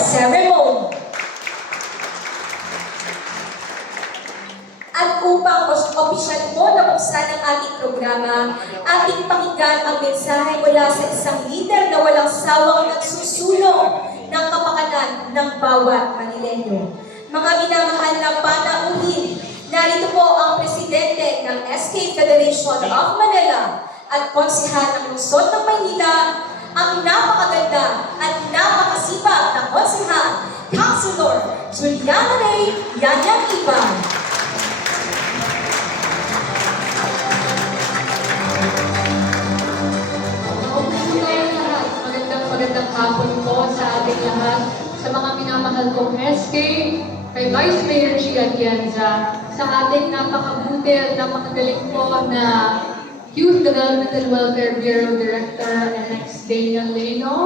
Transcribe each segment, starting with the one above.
ceremony. At upang opisyal po na buksan ang ating programa, ating pakinggan ang mensahe mula sa isang leader na walang sawang nagsusulong ng kapakanan ng bawat Manileño. Mga minamahal na panauhin, narito po ang presidente ng SK Federation of Manila at konsehal ng lungsod ng Maynila, ang napakaganda at napakasipag na konsehal, Councilor Juliana Ray Yanyang Iban. Magandang hapon po sa ating lahat, sa mga minamahal kong SK, kay Vice Mayor G. Atienza, sa ating napakabuti at napakagaling po na Youth Development and Welfare Bureau Director NX Daniel Leno.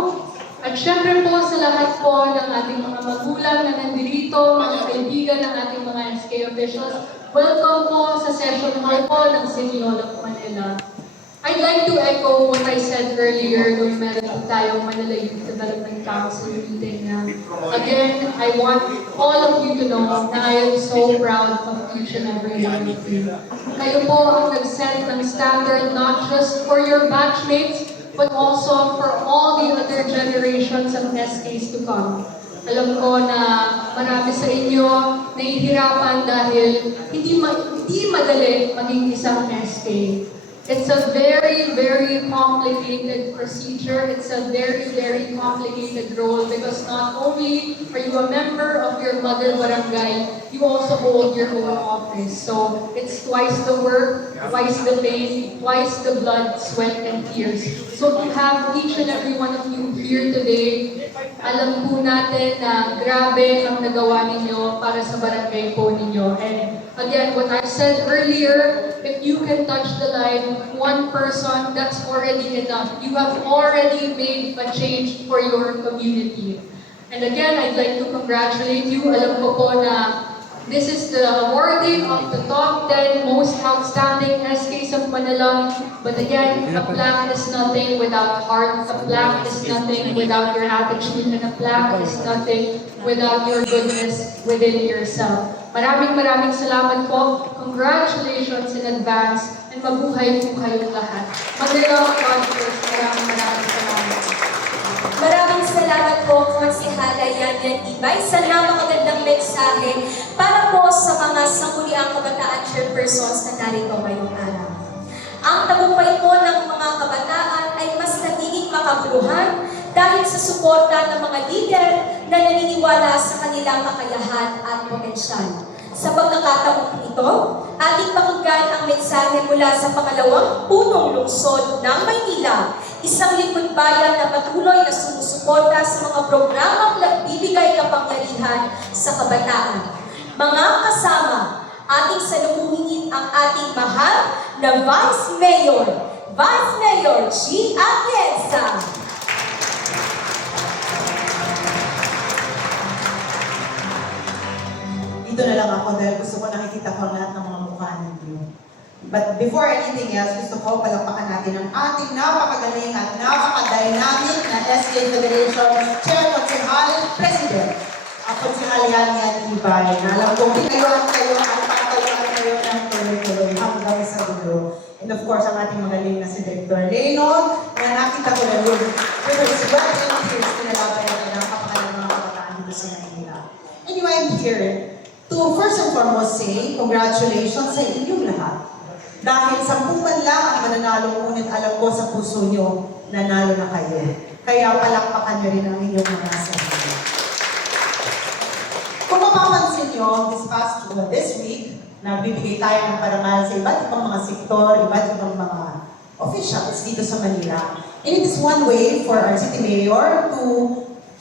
At syempre po sa lahat po ng ating mga magulang na nandito, mga kaibigan ng ating mga SK officials, welcome po sa session hall po ng City Hall of Manila. I'd like to echo what I said earlier nung meron po tayong Manila Youth Development Council meeting na, again, I want all of you to know na I am so proud of each and every one of you. Kayo po ang nag-set ng standard not just for your batchmates, but also for all the other generations of SKs to come. Alam ko na marami sa inyo nahihirapan dahil hindi madali maging isang SK. It's a very, very complicated procedure. It's a very, very complicated role because not only are you a member of your mother barangay, you also hold your own office. So it's twice the work, twice the pain, twice the blood, sweat, and tears. So to have each and every one of you here today, alam po natin na grabe ang nagawa ninyo para sa barangay po ninyo. And again, what I said earlier, if you can touch the life of one person, that's already enough. You have already made a change for your community. And again, I'd like to congratulate you. Alam ko po na this is the awarding of the top 10 most outstanding SKs of Manila. But again, a plaque is nothing without heart. A plaque is nothing without your attitude. And a plaque is nothing without your goodness within yourself. Maraming salamat po. Congratulations in advance. And mabuhay po kayong lahat. Manila, God first. Maraming salamat. Maraming salamat po, Konsehala Yanyang Ibay, sa napakagandang mensahe para po sa mga sangguniang kabataan chairpersons na narito ngayong araw. Ang tagumpay po ng mga kabataan ay mas nagiging makabuluhan dahil sa suporta ng mga leader na naniniwala sa kanilang kakayahan at potensyal. Sa pagkakataong ito, ating pakinggan ang mensahe mula sa pangalawang punong lungsod ng Maynila, isang lingkod bayan na patuloy na sumusuporta sa mga programang nagbibigay kapangyarihan sa kabataan. Mga kasama, ating salubungin ang ating mahal na Vice Mayor G. Atienza. Dito na lang ako dahil gusto ko nakikita ko lahat ng mga mukha ninyo. But before anything else, gusto ko palakpakan natin ang ating napakagaling at napaka-dynamic na SK Federation Chair Konsehal President. Ang Konsehal Yanyang Ibay. Alam kong tinayuan kayo at pakatayuan kayo ng tuloy-tuloy hanggang sa dulo. And of course, ang ating magaling na si Director Leno, na nakita ko na yun. With her sweat and tears, pinalaban natin ang kapakalang mga kabataan dito sa Manila. Anyway, I'm here to first and foremost say congratulations sa inyong lahat. Dahil 10 man lang ang mananalo, ngunit alam ko sa puso nyo, nanalo na kayo. Kaya palakpakan nyo rin ang inyong mga sarili. Kung mapapansin nyo, this week, nagbibigay tayo ng parangal sa iba't ibang mga sektor, iba't ibang mga officials dito sa Manila. And it is one way for our City Mayor to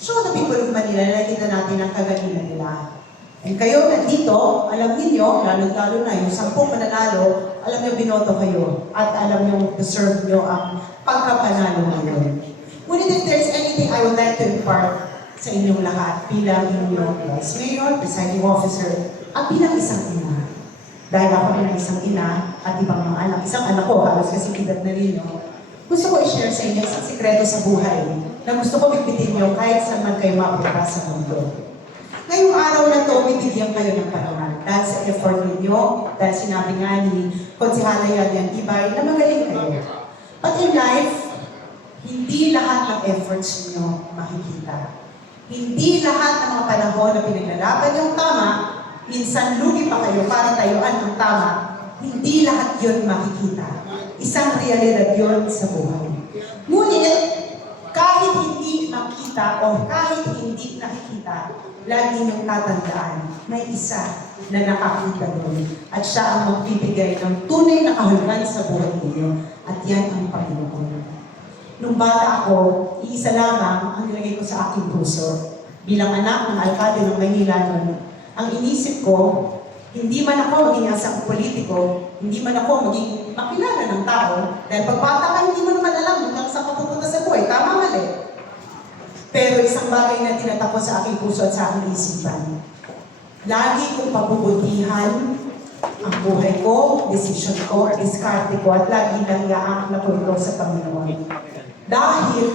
show the people of Manila na nakita natin ang kagalingan nila. And kayo nandito, alam niyo, lalo-lalo na yung 10 mananalo, alam niyo binoto kayo at alam niyo deserve niyo ang pagkapanalo ngayon. Ngunit if there's anything I would like to impart sa inyong lahat bilang inyong Vice Mayor, Presiding Officer, at bilang isang ina. Dahil ako rin ang isang ina at ibang mga anak. Isang anak ko, halos kasi kidat na rin, no? Gusto ko i-share sa inyo isang sikreto sa buhay. na gusto ko bitbitin nyo kahit saan man kayo mapunta sa mundo. Ngayong araw na to, bibigyan kayo ng panahon dahil sa effort ninyo, dahil sinabi nga ni Konsehala Yanyan Ibay na magaling kayo. But in life, hindi lahat ng efforts niyo makikita. Hindi lahat ng mga panahon na pinaglalaban yung tama, minsan lugi pa kayo para tayuan ng tama. Hindi lahat yun makikita. Isang realidad yun sa buhay. Ngunit, kahit hindi makita o kahit hindi nakikita, lagi niyong tatandaan, may isa na nakakita doon. At siya ang magbibigay ng tunay na kahulugan sa buhay ninyo. At yan ang Panginoon. Nung bata ako, iisa lamang ang nilagay ko sa aking puso. Bilang anak ng alkalde ng Maynila noon, ang inisip ko, hindi man ako maging asang politiko, hindi man ako maging makilala ng tao, dahil pag bata ka, hindi mo naman alam hanggang saan ka pupunta sa buhay, tama mali. Pero isang bagay na tinatapos sa aking puso at sa aking isipan, lagi kong pabubutihan ang buhay ko, desisyon ko, diskarte ko, at lagi nang iaakla ko ito sa Panginoon. Dahil,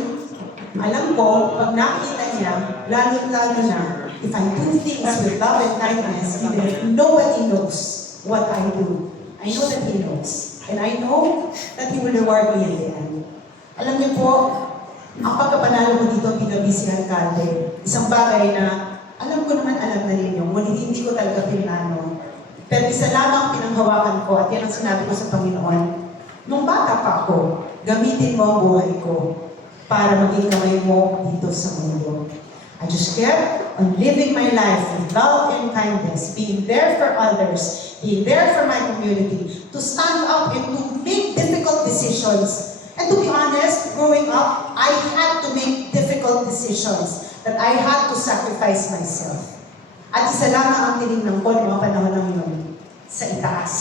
alam ko, pag nakita niya, lalo-lalo na, if I do things with love and kindness, even if nobody knows what I do, I know that He knows. And I know that He will reward me in the end. Alam niyo po, ang pagkapanalo ko dito bilang vice alkalde, isang bagay na alam ko naman alam na ninyo, ngunit hindi ko talaga pinano. Pero isa lamang pinanghawakan ko at yan ang sinabi ko sa Panginoon, nung bata pa ako, gamitin mo ang buhay ko para maging kamay mo dito sa mundo. I just kept on living my life with love and kindness, being there for others, being there for my community, to stand up and to make difficult decisions. And to be honest, growing up, I had to make difficult decisions that I had to sacrifice myself. At isa lamang ang tinignan ko ng mga panahon ng yun, sa itaas.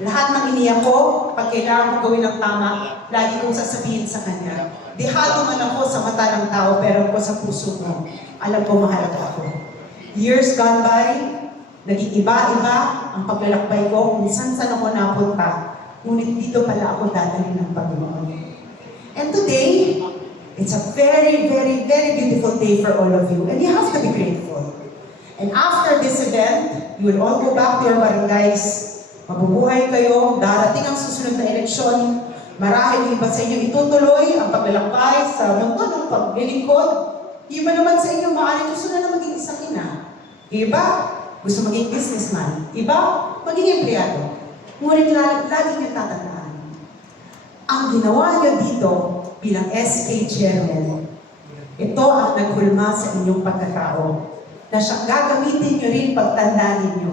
Lahat ng iniyak ko, pag kailangan ko gawin ang tama, lagi kong sasabihin sa Kanya. Dihado man ako sa mata ng tao, pero ako sa puso mo, alam ko mahalaga ako. Years gone by, naging iba-iba ang paglalakbay ko, kung saan-saan ako napunta. Ngunit dito pala ako dadalhin ng Panginoon. And today, it's a very, very, very beautiful day for all of you. And you have to be grateful. And after this event, you will all go back to your barangays. Mabubuhay kayo, darating ang susunod na eleksyon. Marahil iba sa inyo itutuloy ang paglalakbay sa mundo ng paglilingkod. Iba naman sa inyo, maaaring gusto na maging isang ina. Iba, gusto maging businessman. Iba, maging empleyado. Ngunit lagi niyo tatandaan, ang ginawa niyo dito bilang SK Chairman, ito ang naghulma sa inyong pagkatao na siyang gagamitin niyo rin pagtanda ninyo.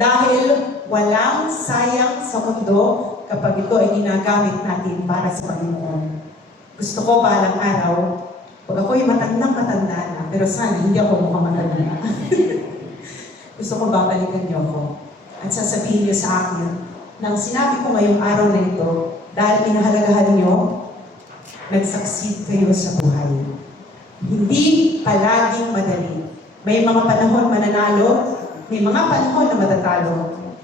Dahil walang sayang sa mundo kapag ito ay ginagamit natin para sa Panginoon. Gusto ko balang araw, pag ako'y matandang-matanda na, pero sana hindi ako mukhang matanda. Gusto ko babalikan niyo ako. At sasabihin niyo sa akin, nang sinabi ko ngayong araw na ito, dahil pinahalagahan niyo, nag-succeed kayo sa buhay. Hindi palaging madali. May mga panahon mananalo, may mga panahon na matatalo.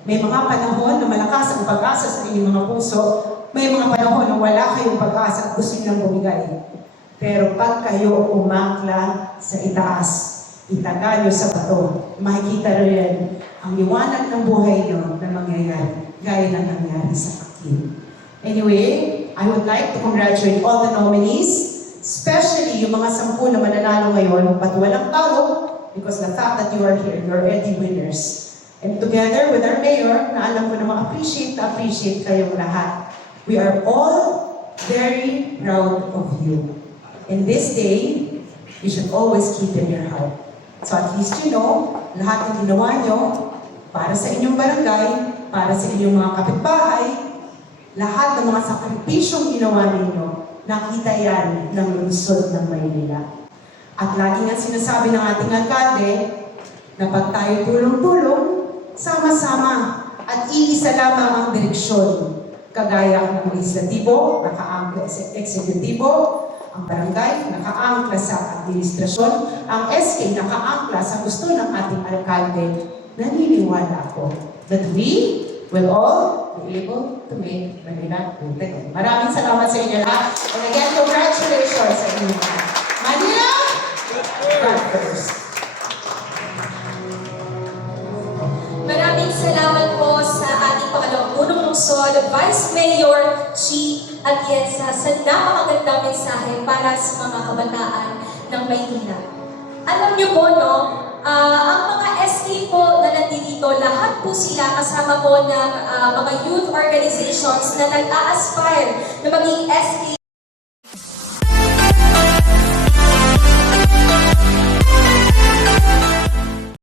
May mga panahon na malakas ang pag-asa sa inyong mga puso, may mga panahon na wala kayong pag-asa at gusto nilang bumigay. Pero pag kayo umakla sa itaas, itaga niyo sa bato, makikita rin ang liwanag ng buhay niyo na mangyayari, gaya ng nangyari sa akin. Anyway, I would like to congratulate all the nominees, especially yung mga 10 na mananalo ngayon, but walang talo, because the fact that you are here, you're already winners. And together with our mayor, na alam ko na ma-appreciate kayong lahat, we are all very proud of you. In this day, you should always keep in your heart. So at least you know, lahat ng ginawa nyo, para sa inyong barangay, para sa inyong mga kapitbahay, lahat ng mga sakripisyong ginawa ninyo, nakita yan ng lungsod ng Maynila. At lagi nga sinasabi ng ating alkalde, na pag tayo tulong-tulong, sama-sama, at iisa lamang ang direksyon. Kagaya ng legislatibo, nakaangkla sa eksekutibo, ang barangay, nakaangkla sa administrasyon, ang SK, nakaangkla sa gusto ng ating alkalde. Naniniwala ako that we will all be able to make Manila beautiful. Maraming salamat sa inyo lahat. And again, congratulations sa inyo lahat. Manila, God first. Maraming salamat po sa ating pangalawang punong lungsod, Vice Mayor Chi Atienza, sa napakagandang mensahe para sa mga kabataan ng Maynila. Alam niyo po, no, ang mga SK po na nandito, lahat po sila kasama po ng mga youth organizations na nag-a-aspire na maging SK